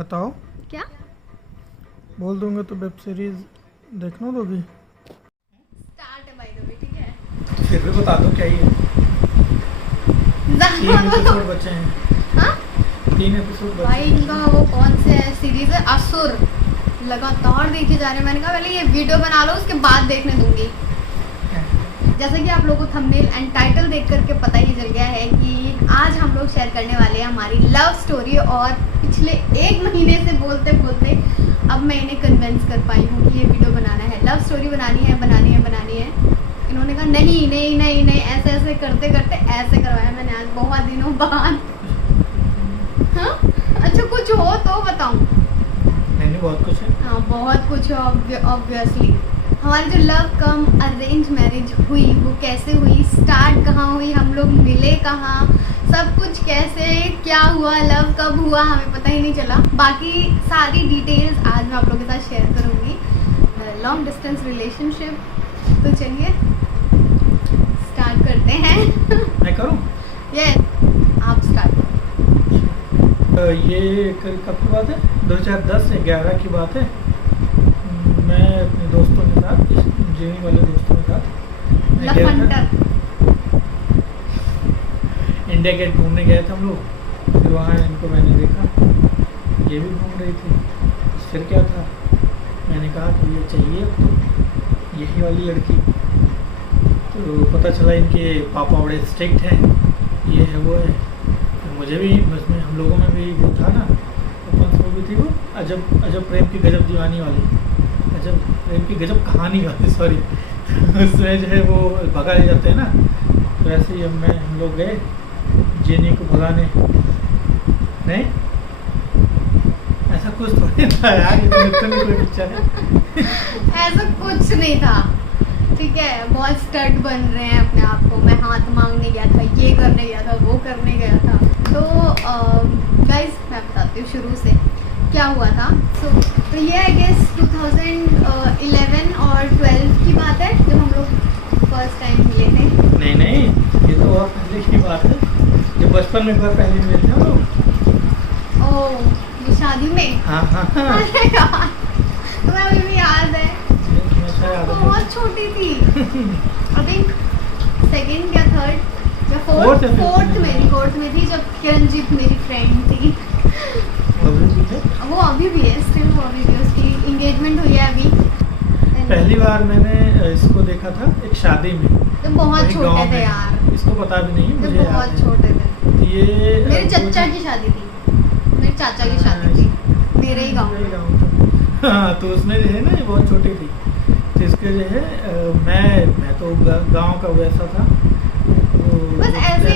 बताओ। क्या? बोल दूंगा तो वेब सीरीज देखना दोगी? स्टार्ट है बाय द वे, ठीक है? फिर भी बता दो क्या ही है। 3 एपिसोड बचे हैं। हाँ 3 एपिसोड बचे भाई, हैं। इनका वो कौन से सीरीज है, असुर, लगातार देखे जा रहे हैं। मैंने कहा पहले ये वीडियो बना लो, उसके बाद देखने दूंगी। जैसा कि आप लोगों को थंबनेल एंड टाइटल देख करके पता ही चल गया है कि आज हम लोग शेयर करने वाले हैं हमारी लव स्टोरी। और पिछले 1 महीने से बोलते बोलते अब मैं इन्हें कन्विंस कर पाई हूँ कि ये वीडियो बनाना है, लव स्टोरी बनानी है। इन्होंने कहा नहीं नहीं नहीं नहीं, ऐसे ऐसे करते करते ऐसे करवाया मैंने आज बहुत दिनों बाद। हाँ अच्छा, कुछ हो तो बताऊँ? नहीं बहुत कुछ है। हाँ बहुत कुछ है ऑब्वियसली। हमारी जो लव कम अरेंज मैरिज हुई वो कैसे हुई, स्टार्ट कहाँ हुई, हम लोग मिले कहाँ, सब कुछ कैसे क्या हुआ, लव कब हुआ हमें पता ही नहीं चला। बाकी सारी डिटेल्स आज मैं आप लोगों के साथ शेयर करूँगी। Long distance relationship. तो चलिए स्टार्ट करते हैं। मैं करूँ? यस आप स्टार्ट करो। ये कब की बात है? 2010-11 की बात है। मैं अपने दोस्तों के साथ, इंजीनियरिंग वाले दोस्तों के साथ मैं गया था इंडिया गेट घूमने गए थे हम लोग। फिर वहाँ इनको मैंने देखा, ये भी घूम रही थी। फिर क्या था, मैंने कहा कि ये चाहिए तो यही वाली लड़की। तो पता चला इनके पापा बड़े स्ट्रिक्ट हैं, ये है वो है। तो मुझे भी उसमें, हम लोगों में भी वो था ना, कौन सी मूवी थी वो, अजब अजब प्रेम की गजब दीवानी वाली, अजब प्रेम की गजब कहानी वाली, सॉरी। उसमें जो है वो भगा ले जाते हैं ना, तो ऐसे ही हम लोग गए जेनी को भगाने। नहीं ऐसा कुछ थोड़ी था यार, ये तो नहीं कोई पिक्चर है। ऐसा कुछ नहीं था, ठीक है? बहुत स्टड बन रहे हैं अपने आप को। मैं हाथ मांगने गया था, ये करने गया था, वो करने गया था। तो गाइस मैं बताती हूँ शुरू से क्या हुआ था। तो ये आई गेस 2011 और 12 की बात है जब हम लोग फर्स्ट टाइम मिले थे। नहीं नहीं, ये तो और पहले की बात है, जब बचपन में एक बार पहले मिले थे हम लोग। ओह ये शादी में? हाँ हाँ हाँ। अरे यार तुम्हें अभी भी याद है? बहुत छोटी थी। आई थिंक सेकंड या थर्ड या फोर्थ में थी जब किरणजीत मेरी फ्रेंड थी। वो अभी भी है, स्टिल वो अभी भी, उसकी एंगेजमेंट हुई है अभी। पहली बार मैंने इसको देखा था एक शादी में। तो बहुत छोटे थे यार, इसको पता भी नहीं, मुझे याद बहुत है। छोटे थे। ये मेरे चाचा की शादी थी, मेरे चाचा की शादी थी मेरे ही गाँव में। हाँ तो उसमें जो है ना, ये बहुत छोटी थी। तो इसके जो है मैं तो गांव का वैसा था, तो बस ऐसे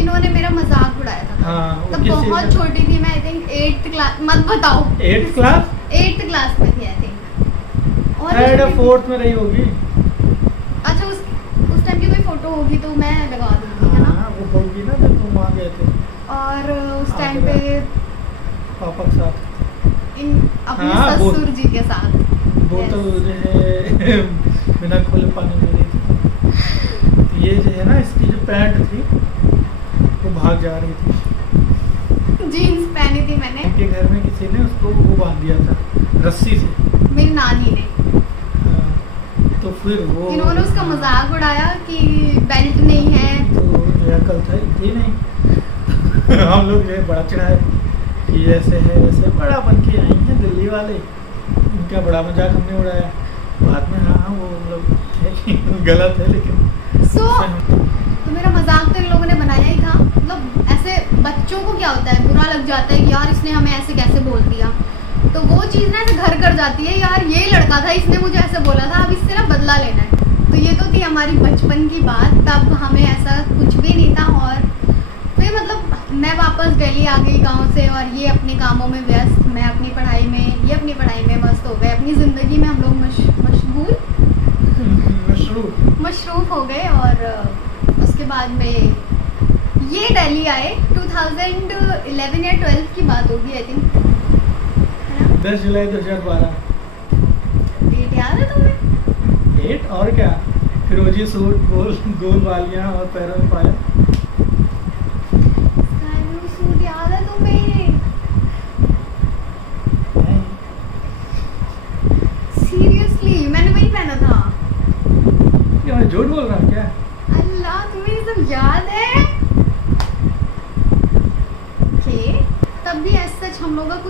इन्होंने मेरा मजाक उड़ाया था। हाँ, तब बहुत छोटी थी मैं, आई थिंक 8th क्लास, मत बताओ। 8th class? 8th क्लास में थी आई थिंक, और 3rd या 4th में रही होगी। अच्छा उस टाइम की कोई फोटो होगी तो मैं लगा दूंगी, है ना? हाँ वो होगी ना, जब तुम वहाँ गए थे। और उस टाइम पे पापा के साथ, अपने हाँ, ससुर जी के साथ बोतल जो है बिना खोले पानी में रही थी। तो ये जो है ना, इसकी जो पैंट थी वो भाग जा रही थी। जीन्स पहनी थी मैंने। उनके घर में किसी ने उसको वो बांध दिया था रस्सी से, मेरी नानी ने। तो फिर वो इन्होंने उसका मजाक उड़ाया कि बेल्ट नहीं है, तो जो अकल थी नहीं। हम लोग जो है बड़ा चिढ़ाए कि ऐसे है वैसे, बड़ा बन के आई हैं दिल्ली वाले, उनका बड़ा मजाक हमने उड़ाया। बाद में हाँ वो मतलब गलत है, लेकिन तो मेरा मजाक तो इन लोगों ने बनाया ही था। मतलब ऐसे बच्चों को क्या होता है, बुरा लग जाता है कि यार इसने हमें ऐसे कैसे बोल दिया। तो वो चीज़ ना ऐसे घर कर जाती है, यार ये लड़का था, इसने मुझे ऐसे बोला था, अब इससे ना बदला लेना है। तो ये तो थी हमारी बचपन की बात, तब हमें ऐसा कुछ भी नहीं था। और फिर मतलब मैं वापस दिल्ली आ गई गाँव से, और ये अपने कामों में व्यस्त, मैं अपनी पढ़ाई में, ये अपनी पढ़ाई में मस्त हो गए। अपनी ज़िंदगी में हम लोग मशरूफ हो गए। और उसके बाद में ये दिल्ली आए। 2011 या 12 की बात होगी आई थिंक, है ना? 10 जुलाई 2012। डेट याद है तुम्हें? डेट और क्या, फिरोजी सूट, गोल वालियाँ और पैरों में पायल। सूट याद है तुम्हें?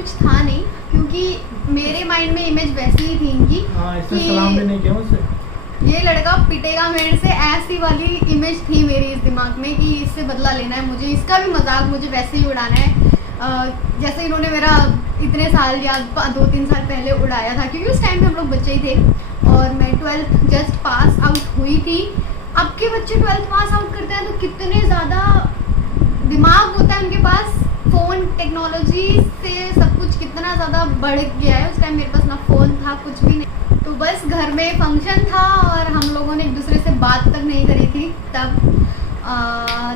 कुछ था नहीं, क्योंकि मेरे माइंड में इमेज वैसी ही थी इनकी हाँ, इसने कि सलाम भी नहीं किया मुझसे। ये लड़का पिटेगा मेरे से, ऐसी वाली इमेज थी मेरी इस दिमाग में कि इससे बदला लेना है मुझे, इसका भी मजाक मुझे वैसे ही उड़ाना है जैसे इन्होंने मेरा इतने साल या 2-3 साल पहले उड़ाया था, क्योंकि उस टाइम पे हम लोग बच्चे ही थे और मैं 12th जस्ट पास आउट हुई थी। अब के बच्चे 12th पास आउट करते हैं तो कितने ज़्यादा दिमाग होता है उनके पास, फ़ोन टेक्नोलॉजी से सब कुछ कितना ज़्यादा बढ़ गया है। उस टाइम मेरे पास ना फ़ोन था, कुछ भी नहीं, तो बस घर में फंक्शन था और हम लोगों ने एक दूसरे से बात तक नहीं करी थी तब।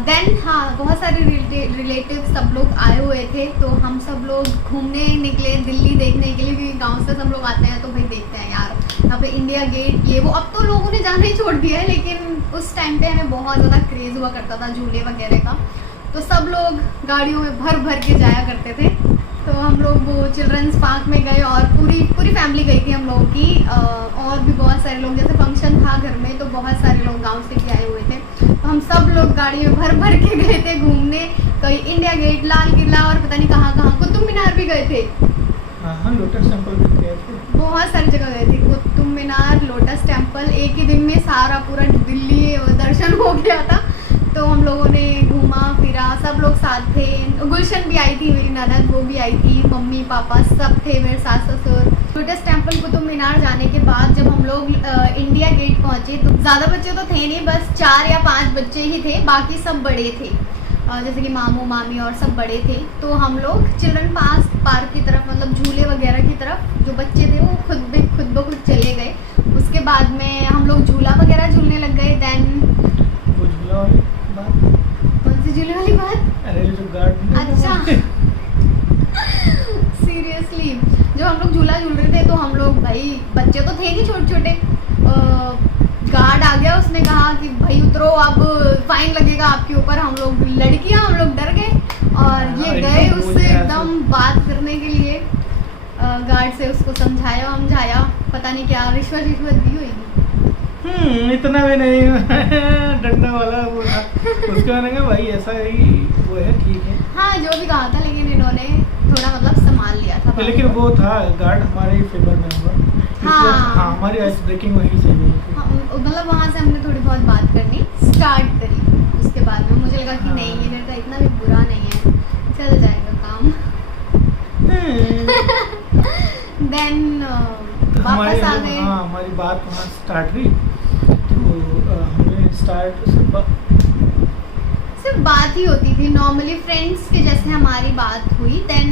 देन हाँ, बहुत सारे रिलेटिव सब लोग आए हुए थे, तो हम सब लोग घूमने निकले दिल्ली देखने के लिए, क्योंकि गांव से सब लोग आते हैं तो भाई देखते हैं यार यहाँ पे इंडिया गेट ये वो। अब तो लोगों ने जाना ही छोड़ दिया है, लेकिन उस टाइम पे हमें बहुत ज़्यादा क्रेज़ हुआ करता था झूले वगैरह का, तो सब लोग गाड़ियों में भर भर के जाया करते थे। तो हम लोग वो चिल्ड्रंस पार्क में गए और पूरी फैमिली गई थी हम लोगों की, और भी बहुत सारे लोग, जैसे फंक्शन था घर में तो बहुत सारे लोग गांव से भी आए हुए थे, तो हम सब लोग गाड़ी में भर भर के गए थे घूमने। कहीं इंडिया गेट, लाल किला और पता नहीं कहाँ कहाँ, कुतुब मीनार भी गए थे। हाँ, लोटस टेम्पल भी गए थे, बहुत सारी जगह गए थे, कुतुब मीनार, लोटस टेम्पल, एक ही दिन में सारा पूरा दिल्ली दर्शन हो गया था। तो हम लोगों ने घूमा फिरा, सब लोग साथ थे, गुलशन भी आई थी मेरी ननद, वो भी आई थी, मम्मी पापा सब थे, मेरे सास ससुर। लोटस टेम्पल, कुतुब मीनार जाने के बाद जब हम लोग इंडिया गेट पहुंचे तो ज़्यादा बच्चे तो थे नहीं, बस 4 या 5 बच्चे ही थे, बाकी सब बड़े थे, जैसे कि मामू मामी और सब बड़े थे। तो हम लोग चिल्ड्रन पार्क की तरफ, मतलब झूले वगैरह की तरफ, जो बच्चे थे वो खुद ब खुद चले गए। उसके बाद में हम लोग झूला वगैरह झूलने लग गए। देन कौन सी झूले वाली बात? अरे जो गार्ड, अच्छा सीरियसली जब हम लोग झूला झूल रहे थे तो हम लोग, भाई बच्चे तो थे नहीं छोटे छोटे, गार्ड आ गया, उसने कहा कि भाई उतरो, अब फाइन लगेगा आपके ऊपर। हम लोग लड़कियां, हम लोग डर गए और ये गए उससे एकदम बात करने के लिए, गार्ड से उसको समझाया, पता नहीं क्या रिश्वत दी होगी। इतना भी नहीं डंडा वाला वो था, उसके मैंने कहा भाई ऐसा ही वो है, ठीक है। हाँ, जो भी कहा था, लेकिन इन्होंने थोड़ा मतलब संभाल लिया था। लेकिन वो था गार्ड हमारे ही फेवर में हुआ। हाँ, हमारी आइस ब्रेकिंग वहीं से हुई थी। मतलब वहाँ से हमने थोड़ी बहुत बात करनी स्टार्ट करी। उसके बाद में मुझे लगा कि नहीं, ये लड़का इतना भी बुरा नहीं है, चल जाएगा काम। देन वापस आ गए। हाँ, हमारी बात वहाँ स्टार्ट हुई, तो हमने स्टार्ट सिर्फ बात ही होती थी नॉर्मली फ्रेंड्स के जैसे हमारी बात हुई। देन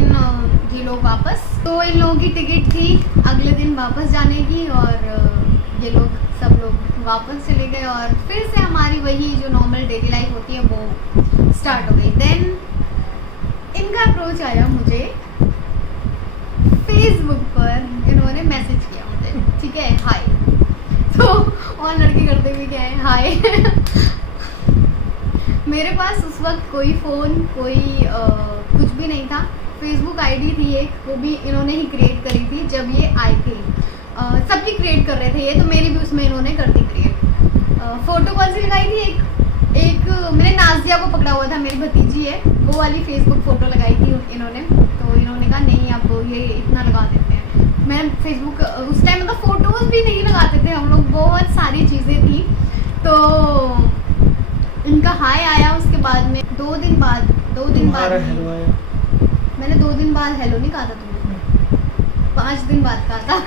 ये लोग वापस, तो इन लोगों की टिकट थी अगले दिन वापस जाने की, और ये लोग सब लोग वापस चले गए और फिर से हमारी वही जो नॉर्मल डेली लाइफ होती है वो स्टार्ट हो गई। देन इनका अप्रोच आया मुझे फेसबुक पर, इन्होंने मैसेज किया मुझे, ठीक है, हाय। तो और लड़के करते भी क्या है, हाय। मेरे पास उस वक्त कोई फ़ोन, कोई कुछ भी नहीं था। फेसबुक आईडी थी एक, वो भी इन्होंने ही क्रिएट करी थी जब ये आए थे। सबकी क्रिएट कर रहे थे ये, तो मेरी भी उसमें इन्होंने कर दी क्रिएट। फ़ोटो कौन सी लगाई थी, एक मैंने नाजिया को पकड़ा हुआ था, मेरी भतीजी है, वो वाली फेसबुक फ़ोटो लगाई थी इन्होंने। तो इन्होंने कहा नहीं, अब ये इतना लगा देते हैं। मैं फेसबुक उस टाइम मतलब फ़ोटोज़ भी नहीं लगाते थे हम लोग, बहुत सारी चीज़ें थी। तो इनका हाय आया, उसके बाद में 2 दिन बाद मैंने 2 दिन बाद हेलो नहीं कहा था तुमने, 5 दिन बाद कहा था।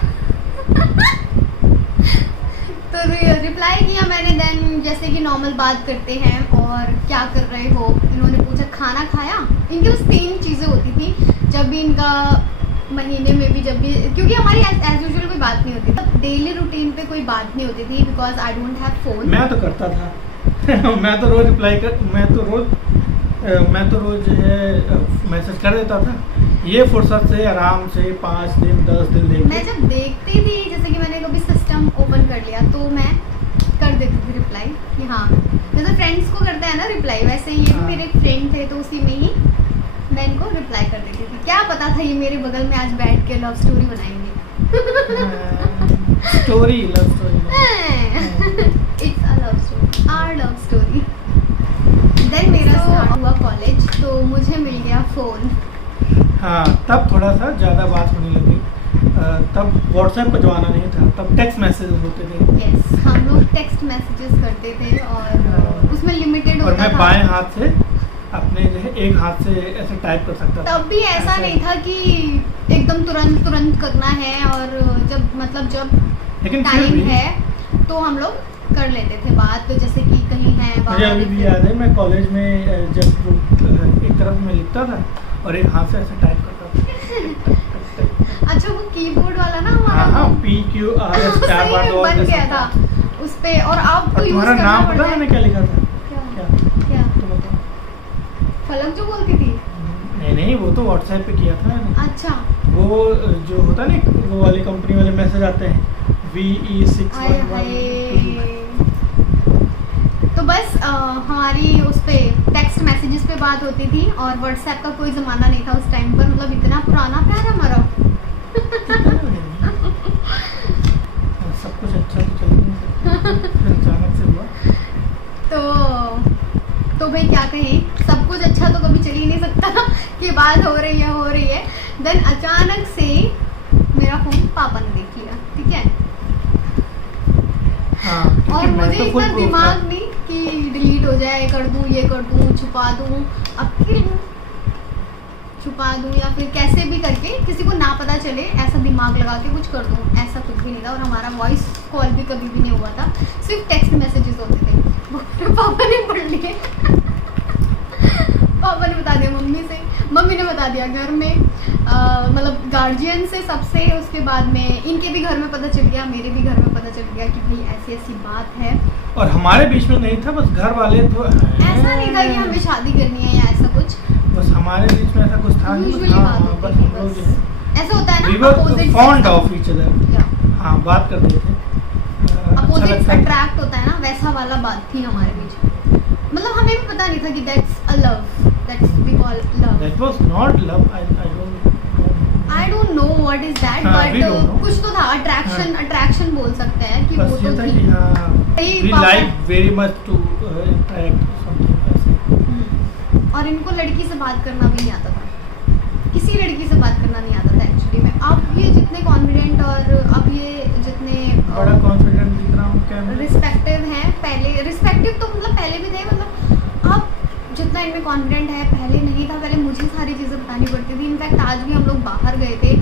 तो रिप्लाई किया मैंने। देन जैसे कि नॉर्मल बात करते हैं, और क्या कर रहे हो, इन्होंने पूछा खाना खाया। इनके बस 3 चीज़ें होती थी जब भी इनका महीने में भी, जब भी, क्योंकि हमारी एज यूजुअल कोई बात नहीं होती, तब डेली रूटीन पे कोई बात नहीं होती थी, because I don't have phone. मैं तो करता था मैं तो रोज रिप्लाई कर, मैं तो रोज जो है मैसेज कर देता था, ये फुर्सत से आराम से 5 दिन 10 दिन लेके। मैं जब देखती थी, जैसे कि मैंने कभी सिस्टम ओपन कर लिया, तो मैं कर देती थी रिप्लाई कि हाँ, जैसे फ्रेंड्स को करते हैं ना रिप्लाई, वैसे ये भी मेरे फ्रेंड थे, तो उसी में ही मैं इनको रिप्लाई कर देती थी। क्या पता था ये मेरे बगल में आज बैठ के लव स्टोरी बनाएंगे। Story, love story, it's a love story, our love story. Then मेरा स्टार्ट हुआ कॉलेज, तो मुझे मिल गया फ़ोन। हाँ तब थोड़ा सा ज़्यादा बात होने लगी। तब व्हाट्सएप का जमाना नहीं था, तब टेक्स्ट मैसेज होते थे। यस, हम लोग टेक्स्ट मैसेजेस करते थे और उसमें लिमिटेड और होता मैं था। बाएं हाथ से अपने जो है एक हाथ से ऐसे टाइप कर सकता था। तब भी ऐसा नहीं था कि एकदम तुरंत करना है, और जब लेकिन फिर टाइम भी है तो हम लोग कर लेते थे बात, जैसे कि कहीं है मुझे बाहर। अभी भी याद है, मैं कॉलेज में जब एक तरफ में लिखता था और एक हाथ से ऐसे टाइप करता था। अच्छा, वो कीबोर्ड वाला ना हाँ हमारा, हाँ, PQRS सही में बन गया था उस पे, और आपको और यूज तुम्हारा करना नाम पड़ पता रहा है है। मैंने क्या लिखा था? क्या क्या क्या तो बताओ। फलक जो बोलती थी? नहीं, वो तो व्हाट्सएप पे किया था मैंने। अच्छा, वो जो होता है ना, वो वाली कंपनी वाले मैसेज आते हैं हाय VE611। हाय। तो बस हमारी उस पे टेक्स्ट मैसेजेस पे बात होती थी, और व्हाट्सएप का कोई ज़माना नहीं था उस टाइम पर। मतलब इतना पुराना प्यार है हमारा। सब कुछ अच्छा तो चल नहीं सकता, फिर अचानक से हुआ। तो भाई क्या कहें, सब कुछ अच्छा तो कभी चल ही नहीं सकता कि बात हो रही है। देन अचानक से मेरा फोन पापा ने देख लिया, ठीक है। हाँ, और क्योंकि मैं मुझे तो इतना full proof दिमाग था। नहीं कि डिलीट हो जाए, कर दूं, ये कर दूं, छुपा दूं, अब फिर छुपा दूं, या फिर कैसे भी करके किसी को ना पता चले, ऐसा दिमाग लगा के कुछ कर दूं। ऐसा कुछ भी नहीं था, और हमारा वॉइस कॉल भी कभी भी नहीं हुआ था, सिर्फ टेक्स्ट मैसेजेस होते थे। वो पापा ने पढ़ लिए। पापा ने बता दिया मम्मी से, मम्मी ने बता दिया घर में, मतलब गार्जियन से, सबसे। उसके बाद में इनके भी घर में पता चल गया, मेरे भी घर में पता चल गया कि भाई ऐसी ऐसी बात है। और हमारे बीच में नहीं था, बस घर वाले तो ऐसा नहीं था कि हमें शादी करनी है या ऐसा कुछ। बस हमारे बीच में ऐसा कुछ था नहीं। यूजुअली बात होती बस थी, हम लोग जो है बस ऐसा होता है we ना, were opposite fond sex- of each other। या हाँ, बात करते थे। अच्छा अपोजिट लगता है। अट्रैक्ट होता है ना, वैसा वाला बात थी हमारे बीच। मतलब हमें भी पता नहीं था कि that's a love, that's we call love. That was not love. I don't know। I don't know what is that, हाँ, we don't know। बट कुछ तो था, अट्रैक्शन बोल सकते हैं कि वो बस ये तो था थी। कि हाँ, यही we पापा- like very much to interact something ऐसे। और इनको लड़की से बात करना भी नहीं आता था, किसी लड़की से बात करना नहीं आता था एक्चुअली में। अब ये जितने कॉन्फिडेंट और अब ये जितने बड़ा कॉन्फिडेंट दिख रहा हूँ क्या मैं? रिस्पेक्टिव हैं, पहले रिस्पेक्टिव तो मतलब पहले भी थे, मतलब अब जितना इनमें कॉन्फिडेंट है पहले नहीं था। पहले मुझे सारी चीज़ें बतानी पड़ती थी। इनफैक्ट आज भी हम लोग बाहर गए थे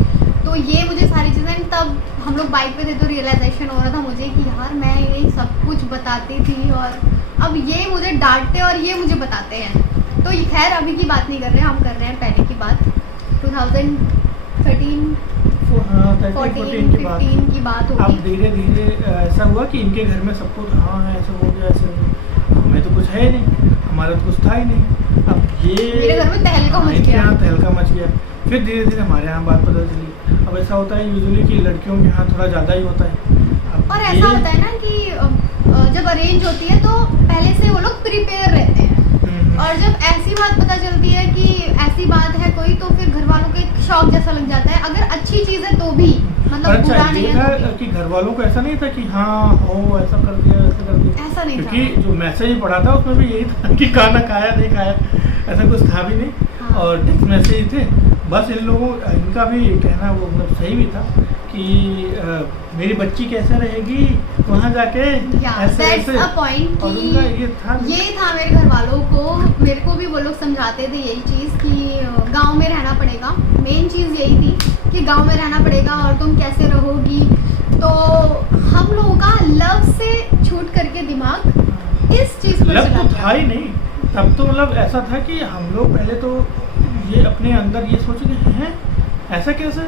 तो ये मुझे सारी चीज़ें, तब हम लोग बाइक पे थे तो रियलाइजेशन हो रहा था मुझे कि यार मैं ये सब कुछ बताती थी, और अब ये मुझे डांटते और ये मुझे बताते हैं। तो ये खैर अभी की बात नहीं कर रहे हैं, हम कर रहे हैं पहले की बात, 2013 हाँ, 14 13-14 की बात। 15 की बात अब होगी। धीरे धीरे ऐसा हुआ कि इनके घर में सबको हाँ ऐसा हो गया, ऐसे हो गया। हमें तो कुछ है ही नहीं, हमारा तो कुछ था ही नहीं। अब ये मेरे घर में तहलका मच इनके गया। यहाँ तहलका मच गया। फिर धीरे धीरे हमारे यहाँ बात पता चली। अब ऐसा होता है यूजुअली कि लड़कियों के यहाँ थोड़ा ज़्यादा ही होता है। अब और ये- ऐसा होता है ना कि जब अरेंज होती है तो पहले से वो लोग प्रिपेयर रहते हैं, और जब ऐसी बात पता चलती है कि ऐसी बात है कोई, तो फिर घर वालों को एक शौक जैसा लग जाता है। अगर अच्छी चीज़ है तो भी, मतलब अच्छा बुरा नहीं ये है था तो भी। कि घर वालों को ऐसा नहीं था कि हाँ हो ऐसा कर दिया ऐसा कर दिया, ऐसा नहीं था। क्योंकि जो मैसेज पढ़ा था उसमें भी यही था कि खाना खाया नहीं खाया, ऐसा कुछ था भी नहीं। हाँ। और टेक्स्ट मैसेज थे। बस इन लोगों इनका भी कहना वो मतलब सही भी था कि मेरी बच्ची कैसे रहेगी वहाँ जाके, ऐसे दैट्स ऐसे। अ पॉइंट और उनका कि ये था ये था मेरे घर वालों को, मेरे को भी वो लोग समझाते थे यही चीज़ कि गांव में रहना पड़ेगा। मेन चीज़ यही थी कि गांव में रहना पड़ेगा और तुम कैसे रहोगी। तो हम लोगों का लव से छूट करके दिमाग इस चीज़ पर लव चला तो गया। था ही नहीं तब तो। मतलब ऐसा था कि हम लोग पहले तो ये अपने अंदर ये सोचे कि हैं ऐसा कैसे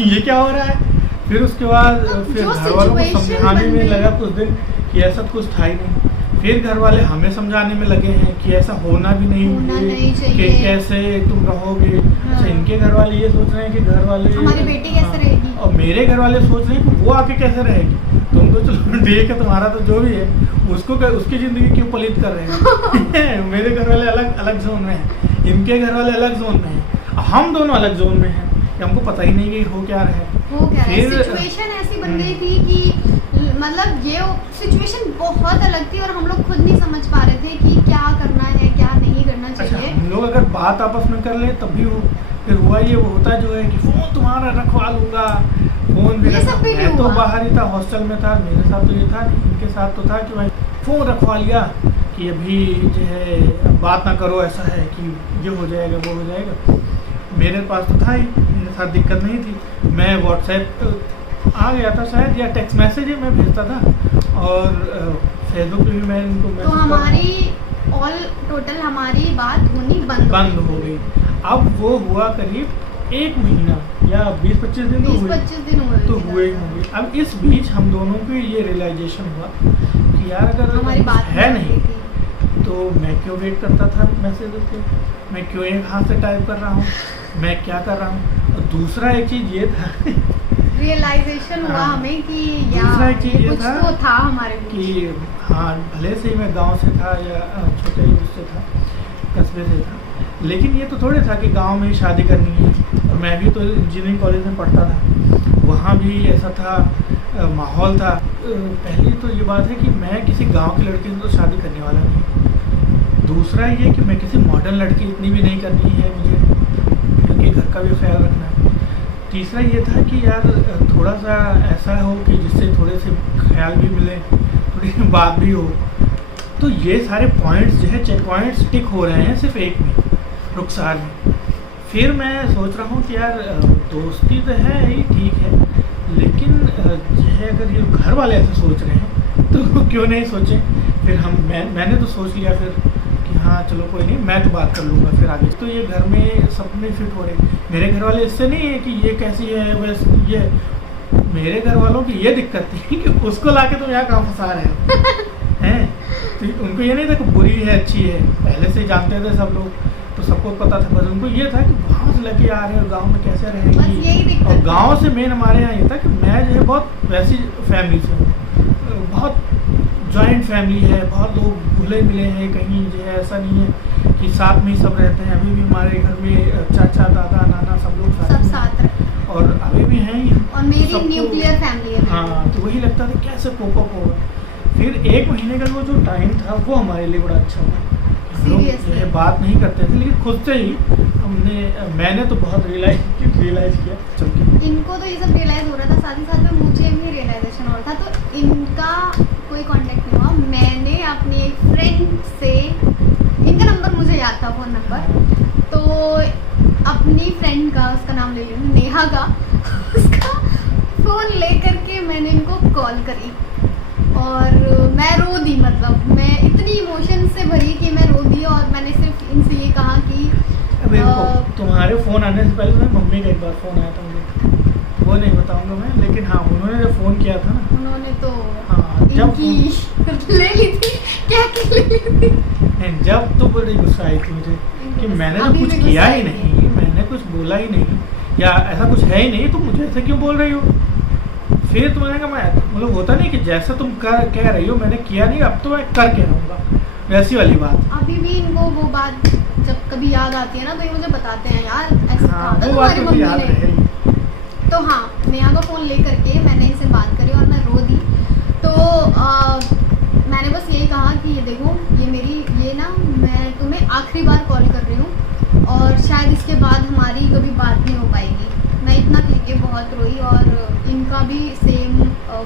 ये क्या हो रहा है। फिर उसके बाद फिर जो घर वालों को situation समझाने बन में गई। लगा कुछ दिन कि ऐसा कुछ था ही नहीं। फिर घर वाले हमें समझाने में लगे हैं कि ऐसा होना भी नहीं होना नहीं कि चाहिए। कैसे तुम रहोगे। हाँ। अच्छा इनके घर वाले ये सोच रहे हैं कि घर वाले हमारी बेटी कैसे हाँ, रहेगी। और मेरे घर वाले सोच रहे हैं कि वो आके कैसे रहेगी। तुम तो चलो ठीक है तुम्हारा तो जो भी है उसको उसकी ज़िंदगी क्यों पलित कर रहे हैं। मेरे घर वाले अलग अलग जोन में हैं, इनके घर वाले अलग जोन में हैं, हम दोनों अलग जोन में हैं कि हमको पता ही नहीं कि हो क्या रहा है। वो क्या है, फिर- सिचुएशन ऐसी बन गई थी कि मतलब ये सिचुएशन बहुत अलग थी और हम लोग खुद नहीं समझ पा रहे थे कि क्या करना है क्या नहीं करना अच्छा चाहिए। हम लोग अगर बात आपस में कर लें तब भी वो फिर हुआ ये, वो होता जो है कि फ़ोन तुम्हारा रखवा लूँगा, फ़ोन भी ये सब भी नहीं मैं तो हुआ। बाहर ही था, हॉस्टल में था, मेरे साथ तो ये था नहीं, इनके साथ तो था कि भाई फ़ोन रखवा लिया कि अभी जो है बात ना करो, ऐसा है कि ये हो जाएगा वो हो जाएगा। मेरे पास तो था ही, मेरे साथ दिक्कत नहीं थी। मैं व्हाट्सएप आ गया था शायद, या टेक्स्ट मैसेज ही मैं भेजता था, और फेसबुक पे भी मैं इनको तो मैसेज हमारी ऑल टोटल हमारी बात होनी बंद हो गई। अब वो हुआ करीब 1 महीना या 20-25 दिन तो 20-25 दिन हुए तो थे हुए ही ज़्यादा। होंगे। अब इस बीच हम दोनों को ये रियलाइजेशन हुआ कि यार अगर हमारी बात है नहीं थी। तो मैं क्यों वेट करता था मैसेज के, मैं क्यों एक हाथ से टाइप कर रहा हूँ, मैं क्या कर रहा हूँ। और दूसरा एक चीज़ ये था रियलाइजेशन हुआ हाँ। हमें कि दूसरा यार एक चीज़ ये ये कुछ था तो था हमारे बीच। कि हाँ भले से ही मैं गांव से था या छोटे ही उससे था, कस्बे से था, लेकिन ये तो थोड़े था कि गांव में ही शादी करनी है। और मैं भी तो इंजीनियरिंग कॉलेज में पढ़ता था, वहाँ भी ऐसा था माहौल था। पहली तो ये बात है कि मैं किसी गांव की लड़की से तो शादी करने वाला नहीं। दूसरा ये कि मैं किसी मॉडर्न लड़की इतनी भी नहीं करनी है मुझे, क्योंकि घर का भी ख्याल रखना है। तीसरा ये था कि यार थोड़ा सा ऐसा हो कि जिससे थोड़े से ख्याल भी मिले, थोड़ी बात भी हो। तो ये सारे पॉइंट्स जो है, चेक पॉइंट्स टिक हो रहे हैं सिर्फ एक में, रुखसार में। फिर मैं सोच रहा हूँ कि यार दोस्ती तो है ही ठीक है, लेकिन जो है अगर ये घर वाले ऐसे सोच रहे हैं तो क्यों नहीं सोचें। फिर मैंने तो सोच लिया फिर कि हाँ चलो कोई नहीं, मैं तो बात कर लूँगा फिर आगे। तो ये घर में सब में फिट हो रहे। मेरे घर वाले इससे नहीं है कि ये कैसी है वैस ये, मेरे घर वालों की ये दिक्कत थी कि उसको लाके तुम यहाँ कहाँ फंसा रहे हो हैं। तो उनको ये नहीं था कि बुरी है अच्छी है, पहले से ही जानते थे सब लोग, तो सबको पता था। बस उनको ये था कि वहाँ से लेके आ रहे हैं गांव में कैसे बस यही रहेंगी। दिक्कत और थी। गांव से मेन हमारे यहाँ ये था कि मैं जो है बहुत वैसी फैमिली से हूँ, बहुत जॉइंट फैमिली है, बहुत लोग घुले मिले हैं, कहीं जो है ऐसा नहीं है कि साथ में ही सब रहते हैं। अभी भी हमारे घर में चाचा दादा नाना सब लोग सब में साथ रहे। और अभी भी हैं ही। और मेरी सबको- न्यूक्लियर फैमिली है। हाँ, तो वही लगता था कैसे कोप अप होगा। फिर 1 महीने का वो जो टाइम था वो हमारे लिए बड़ा अच्छा था। हम लोग जो है बात नहीं करते थे, लेकिन खुद से ही मैंने तो बहुत रियलाइज किया चल के। इनको तो ये सब रियलाइज हो रहा था, साथ ही साथ में मुझे भी रियलाइजेशन हो रहा था। तो इनका कोई कांटेक्ट नहीं हुआ। मैंने अपनी एक फ्रेंड से, इनका नंबर मुझे याद था, फ़ोन नंबर, तो अपनी फ्रेंड का, उसका नाम ले लूँ, नेहा का उसका फ़ोन ले करके मैंने इनको कॉल करी और मैं रो दी। मतलब मैं इतनी इमोशन से भरी कि मैं रो दी। और मैंने सिर्फ इनसे ये कहा कि अब इनको तुम्हारे फ़ोन आने से पहले मेरी मम्मी का एक बार फ़ोन आया था मुझे, वो नहीं बताऊंगा मैं, लेकिन हाँ उन्होंने जब फ़ोन किया था ना, उन्होंने तो हाँ जब इनकी ले ली थी, क्या की ले ली थी। नहीं, जब तो बड़ी गुस्सा आई थी मुझे कि मैंने तो अभी कुछ भी किया गुस्सा ही आई नहीं, मैंने कुछ बोला ही नहीं, या ऐसा कुछ है ही नहीं, तुम मुझे ऐसे क्यों बोल रही हो। फिर तो मैंने कहा मैं मतलब होता नहीं कि जैसा तुम कह रही हो मैंने किया नहीं, अब तो मैं करके रहूँगा, वैसी वाली बात। अभी भी इनको वो बात जब कभी याद आती है ना तो ये मुझे बताते हैं, यार ऐसा कहा हाँ था वो बात तुम्हारी तो मम्मी याद ने। रहेगी। तो हाँ, नेहा का फ़ोन ले करके मैंने इनसे बात करी और मैं रो दी। तो मैंने बस यही कहा कि ये देखो, ये ना मैं तुम्हें आखिरी बार कॉल कर रही हूँ और शायद इसके बाद हमारी कभी बात नहीं हो पाएगी। मैं इतना कह के बहुत रोई। और इनका भी सेम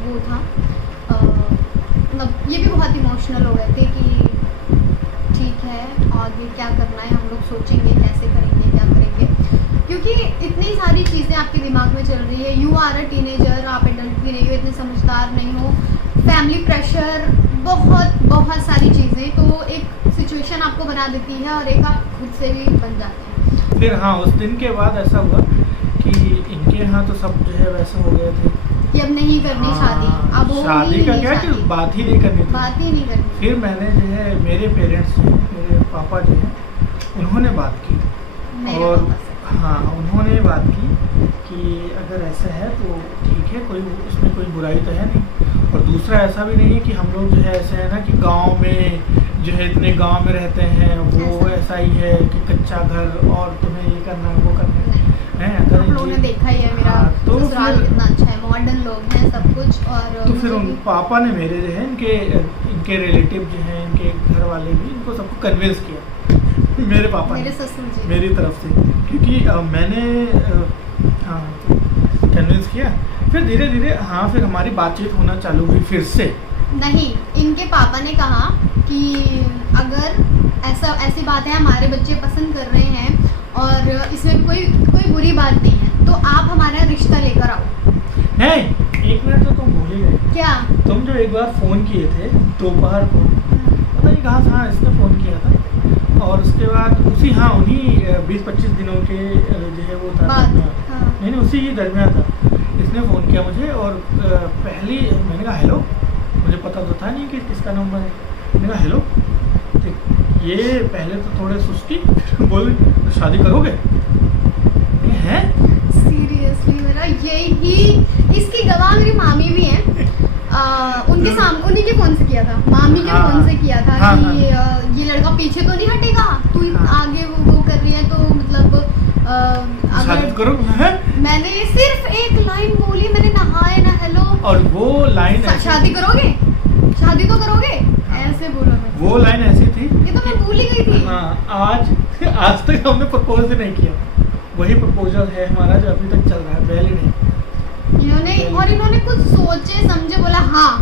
वो था, मतलब ये भी बहुत इमोशनल हो गए थे कि ठीक है आगे क्या करना है, हम लोग सोचेंगे कैसे करेंगे, क्या करेंगे, क्योंकि इतनी सारी चीज़ें आपके दिमाग में चल रही है। यू आर अ टीनेजर, आप एडल्ट भी नहीं हो, इतने समझदार नहीं हो, फैमिली प्रेशर, बहुत सारी चीज़ें, तो एक सिचुएशन आपको बना देती है और एक आप खुद से भी बन जाते हैं। फिर हाँ उस दिन के बाद ऐसा हुआ कि इनके यहाँ तो सब जो है वैसे हो गए थे कि अब नहीं करनी शादी, अब होगी शादी ही का नहीं क्या कि शादी, बात ही नहीं करनी थी। बात ही नहीं करनी। फिर मैंने जो है मेरे पेरेंट्स जो हैं, मेरे पापा जो हैं उन्होंने बात की, मेरे और पापा से। हाँ उन्होंने बात की कि अगर ऐसा है तो ठीक है, कोई उसमें कोई बुराई तो है नहीं। और दूसरा ऐसा भी नहीं है कि हम लोग जो है ऐसे है ना कि गांव में जो है इतने गांव में रहते हैं, वो ऐसा ही है कि कच्चा घर और तुम्हें ये करना है वो करना है। अगर आप लोगों ने देखा ही है मेरा तो ससुराल फिर- कितना अच्छा है, मॉडर्न लोग हैं सब कुछ। और तो फिर मुझे उन भी- पापा ने मेरे जो है इनके रिलेटिव जो हैं, इनके घर वाले भी, इनको सबको कन्विंस किया मेरे पापा मेरे ने, ससुर जी। मेरी तरफ से, क्योंकि मैंने हाँ कन्विंस किया। फिर धीरे धीरे हाँ फिर हमारी बातचीत होना चालू हुई फिर से। नहीं, इनके पापा ने कहा कि अगर ऐसी बात है, हमारे बच्चे पसंद कर रहे हैं और इसमें भी कोई बुरी बात नहीं है, तो आप हमारा रिश्ता लेकर आओ। नहीं, एक मिनट तो तुम भूल ही गए। क्या? तुम जो एक बार फ़ोन किए थे दोपहर को, पता नहीं कहाँ था, इसने फ़ोन किया था और उसके बाद उसी उन्हीं 20-25 दिनों के जो है वो था दरमियान। हाँ। नहीं उसी ही दरमियान था, इसने फ़ोन किया मुझे और पहली मैंने कहा हेलो, मुझे पता तो था नहीं कि किसका नंबर है। मैंने कहा हेलो, तो ये पहले तो थोड़े सुस्ती, बोले तो शादी करोगे? हैं सीरियसली मेरा यही, इसकी गवाह मेरी मामी भी हैं। उनके सामने उन्हीं के फोन से किया था, मामी के फोन से किया था कि ये लड़का पीछे तो नहीं हटेगा, तू आगे वो कर रही है तो मतलब शादी करो। है? मैंने सिर्फ एक लाइन बोली, मैंने नहाए ना हेलो, और वो लाइन शादी करोगे, शादी तो करोगे, ऐसे बोला मैं। वो लाइन ऐसी थी, ये तो मैं भूल ही गई थी। आज तक हमने प्रपोज नहीं किया, वही प्रपोजल है हमारा जो अभी तक चल रहा है, वैलिड है। इन्होंने कुछ सोचे समझे बोला हाँ।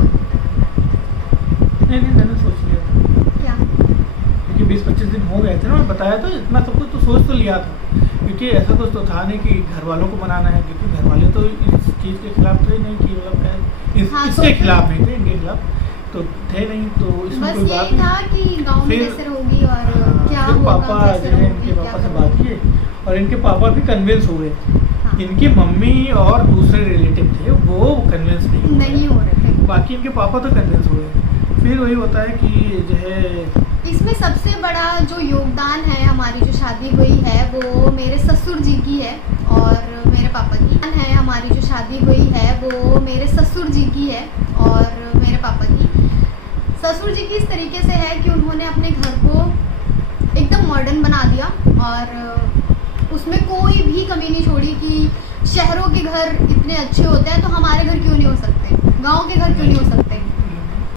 नहीं मैंने सोच लिया था। क्या? क्योंकि 20-25 दिन हो गए थे ना, मैं बताया तो इतना सब कुछ तो सोच तो लिया था, क्योंकि ऐसा कुछ तो था नहीं कि घर वालों को मनाना है, क्योंकि घर वाले तो इस चीज़ के खिलाफ थे नहीं कि मतलब इसके खिलाफ नहीं थे, इनके खिलाफ तो थे नहीं, तो इसमें कोई बात था कि गांव में कैसे रहोगी और क्या होगा, पापा जो है इनके पापा से बात किए और इनके पापा भी कन्विंस हुए। इनकी मम्मी और दूसरे रिलेटिव थे वो कन्विंस नहीं हो रहे थे, बाकी इनके पापा तो कन्विंस हुए। फिर वही होता है कि जो है इसमें सबसे बड़ा जो योगदान है हमारी जो शादी हुई है वो मेरे ससुर जी की है और मेरे पापा की है। हमारी जो शादी हुई है वो मेरे ससुर जी की है और मेरे पापा की। ससुर जी की इस तरीके से है कि उन्होंने अपने घर को एकदम मॉडर्न बना दिया और उसमें कोई भी कमी नहीं छोड़ी कि शहरों के घर इतने अच्छे होते हैं तो हमारे घर क्यों नहीं हो सकते, गाँव के घर क्यों नहीं हो सकते।